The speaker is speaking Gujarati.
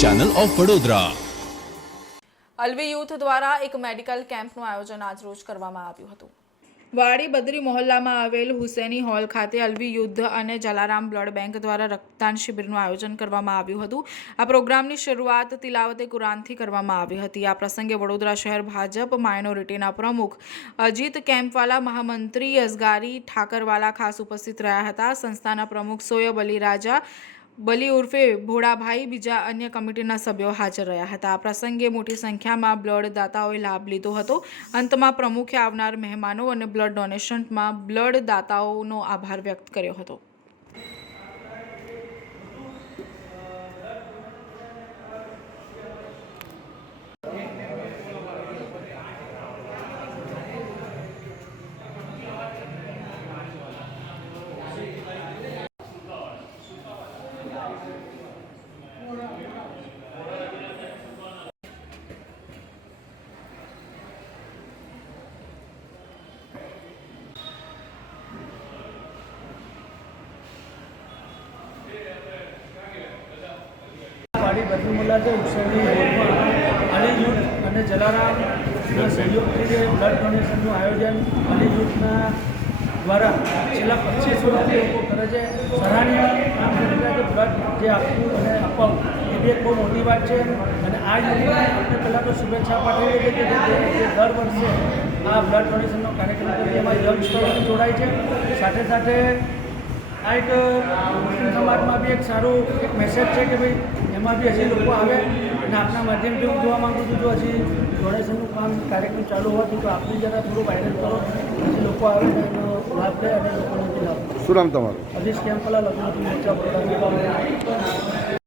Channel of Vadodara. Alawi youth દ્વારા એક મેડિકલ કેમ્પનું આયોજન આજરોજ કરવામાં આવ્યું હતું। વાડી બદરી મોહલ્લામાં આવેલ હુસેની હોલ ખાતે અલવી યુદ્ધ અને જલારામ બ્લડ બેંક દ્વારા રક્તદાન શિબિરનું આયોજન કરવામાં આવ્યું હતું। આ પ્રોગ્રામની શરૂઆત તિલાવતે કુરાનથી કરવામાં આવી હતી। આ પ્રસંગે વડોદરા શહેર ભાજપ માઇનોરિટીના પ્રમુખ અજીત કેમ્પવાલા, મહામંત્રી અસગારી ઠાકરવાલા ખાસ ઉપસ્થિત રહ્યા હતા। સંસ્થાના પ્રમુખ સોયબ અલી રાજા બલી ઉર્ફે ભોળાભાઈ, બીજા અન્ય કમિટીના સભ્યો હાજર રહ્યા હતા। આ પ્રસંગે મોટી સંખ્યામાં બ્લડ દાતાઓએ લાભ લીધો હતો। અંતમાં પ્રમુખે આવનાર મહેમાનો અને બ્લડ ડોનેશનમાં બ્લડ દાતાઓનો આભાર વ્યક્ત કર્યો હતો। વાડી બદરી મોહલ્લા છે હુસેની હોલમાં અલી યુથ અને જલારામના સહયોગથી જે બ્લડ ડોનેશનનું આયોજન અલી યુથના દ્વારા છેલ્લા 25 વર્ષથી લોકો કરે છે। સરાહનીય કામ કરી રહ્યા છે। બ્લડ જે આપવું અને અપાવવું એ બી એક બહુ મોટી વાત છે અને આ યુથને આપણે પહેલાં તો શુભેચ્છા પાઠવીએ છીએ કે જે દર વર્ષે આ બ્લડ ડોનેશનનો કાર્યક્રમ કરી એમાં યંગસ્ટરો જોડાય છે। સાથે સાથે આ એક મુસ્લિમ સમાજમાં બી એક સારું એક મેસેજ છે કે ભાઈ એમાં બી હજી લોકો આવે અને આપણા માધ્યમથી હું જોવા માગું છું જો હજી ડોનેશનનું કામ કાર્યક્રમ ચાલુ હોવાથી તો આપણી જરા થોડું વાયરલ કરો, હજી લોકો આવે ને એનો લાભ લે અને લોકોને બી લાભ। શું નામ તમારું? અજીત કેમ્પવાલા, લગ્ન મોરચા વડોદરા।